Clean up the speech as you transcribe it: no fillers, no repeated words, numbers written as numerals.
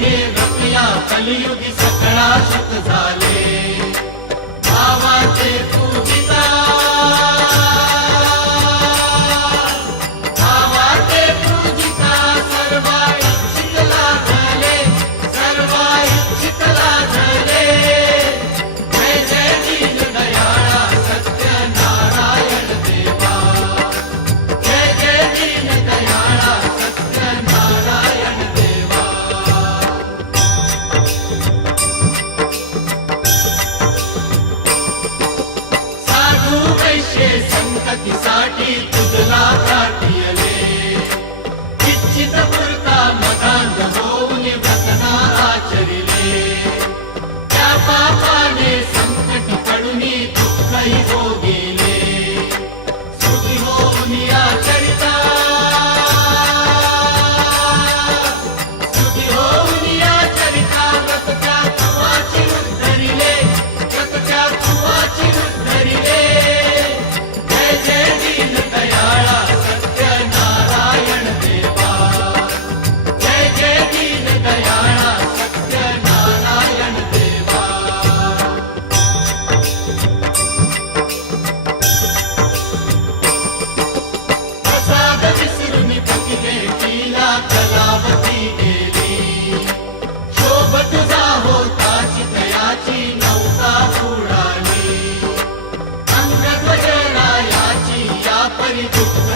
हे व्रत या कलियुगी सकळा सुख झाले भावाचे पूजिता भावाचे पूजिता सर्वाइच्छित लाभले सर्वाइच्छित लाभले जय जय दीन दयाळा सत्यनारायण देवा जय जय दीन दयाळा सत्यनारायण देवा साधू वैश्य संततीसाठी तुझला प्राटियले इच्छित पुरता मदांध होऊन व्रतना आचरिले त्या पापाने संकट पडूनी दुःखही भोगिले सुखी होऊन आचरिता सुखी होऊन आचरिता व्रतच्या तुवाची उद्धरिले व्रतच्या तुवाची उद्धरिले जय जय दीन दयाळा सत्यनारायण देवा जय जय दीन दयाळा सत्यनारायण देवा प्रसाद विसरून भक्तिने केला कलावती गेली शोभ तुझा होताची दयाची नौका पुराणी अंगध्वजरायाची या परी दुःख